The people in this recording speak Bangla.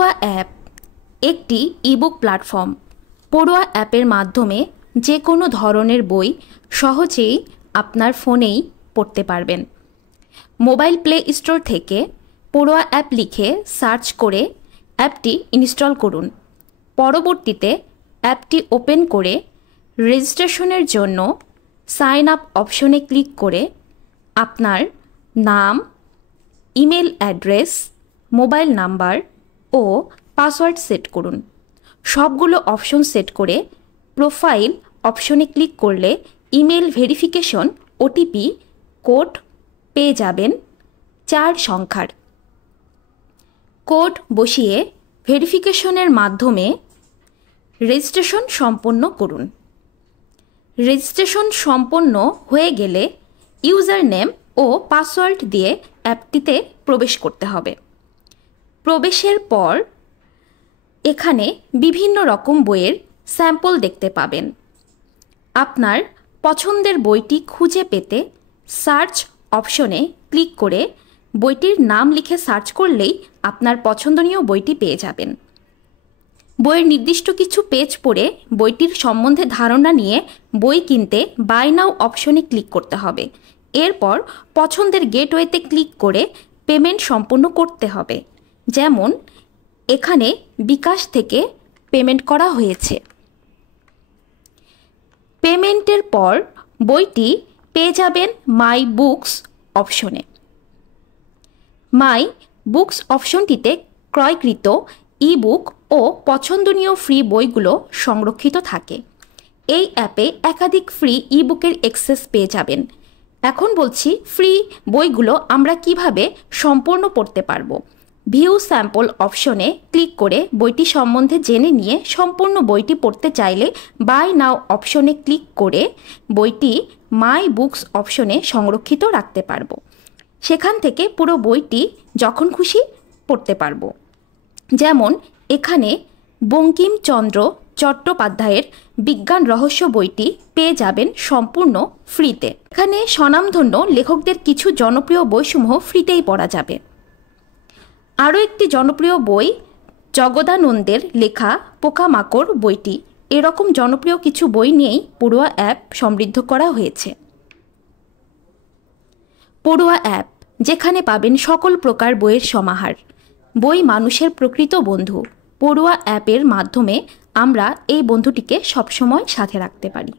পড়ুয়া অ্যাপ একটি ইবুক প্ল্যাটফর্ম। পড়ুয়া অ্যাপের মাধ্যমে যে কোনো ধরনের বই সহজেই আপনার ফোনেই পড়তে পারবেন। মোবাইল প্লে স্টোর থেকে পড়ুয়া অ্যাপ লিখে সার্চ করে অ্যাপটি ইনস্টল করুন। পরবর্তীতে অ্যাপটি ওপেন করে রেজিস্ট্রেশনের জন্য সাইন আপ অপশনে ক্লিক করে আপনার নাম, ইমেল অ্যাড্রেস, মোবাইল নাম্বার ও পাসওয়ার্ড সেট করুন। সবগুলো অপশন সেট করে প্রোফাইল অপশনে ক্লিক করলে ইমেল ভেরিফিকেশন ওটিপি কোড পেয়ে যাবেন 4 সংখ্যার। কোড বসিয়ে ভেরিফিকেশনের মাধ্যমে রেজিস্ট্রেশন সম্পন্ন করুন। রেজিস্ট্রেশন সম্পন্ন হয়ে গেলে ইউজার নেম ও পাসওয়ার্ড দিয়ে অ্যাপটিতে প্রবেশ করতে হবে। প্রবেশের পর এখানে বিভিন্ন রকম বইয়ের স্যাম্পল দেখতে পাবেন। আপনার পছন্দের বইটি খুঁজে পেতে সার্চ অপশনে ক্লিক করে বইটির নাম লিখে সার্চ করলেই আপনার পছন্দনীয় বইটি পেয়ে যাবেন। বইয়ের নির্দিষ্ট কিছু পেজ পড়ে বইটির সম্বন্ধে ধারণা নিয়ে বই কিনতে বাই নাও অপশনে ক্লিক করতে হবে। এরপর পছন্দের গেটওয়েতে ক্লিক করে পেমেন্ট সম্পন্ন করতে হবে। যেমন এখানে বিকাশ থেকে পেমেন্ট করা হয়েছে। পেমেন্টের পর বইটি পেয়ে যাবেন মাই বুকস অপশনে। মাই বুকস অপশনটিতে ক্রয়কৃত ইবুক ও পছন্দনীয় ফ্রি বইগুলো সংরক্ষিত থাকে। এই অ্যাপে একাধিক ফ্রি ইবুকের অ্যাক্সেস পেয়ে যাবেন। এখন বলছি ফ্রি বইগুলো আমরা কিভাবে সম্পূর্ণ পড়তে পারবো। ভিউ স্যাম্পল অপশনে ক্লিক করে বইটি সম্বন্ধে জেনে নিয়ে সম্পূর্ণ বইটি পড়তে চাইলে বাই নাও অপশনে ক্লিক করে বইটি মাই বুকস অপশনে সংরক্ষিত রাখতে পারবো। সেখান থেকে পুরো বইটি যখন খুশি পড়তে পারবো। যেমন এখানে বঙ্কিমচন্দ্র চট্টোপাধ্যায়ের বিজ্ঞান রহস্য বইটি পেয়ে যাবেন সম্পূর্ণ ফ্রিতে। এখানে স্বনামধন্য লেখকদের কিছু জনপ্রিয় বইসমূহ ফ্রিতেই পড়া যাবে। আরও একটি জনপ্রিয় বই জগদানন্দের লেখা পোকামাকড় বইটি। এরকম জনপ্রিয় কিছু বই নিয়েই পড়ুয়া অ্যাপ সমৃদ্ধ করা হয়েছে। পড়ুয়া অ্যাপ, যেখানে পাবেন সকল প্রকার বইয়ের সমাহার। বই মানুষের প্রকৃত বন্ধু। পড়ুয়া অ্যাপের মাধ্যমে আমরা এই বন্ধুটিকে সবসময় সাথে রাখতে পারি।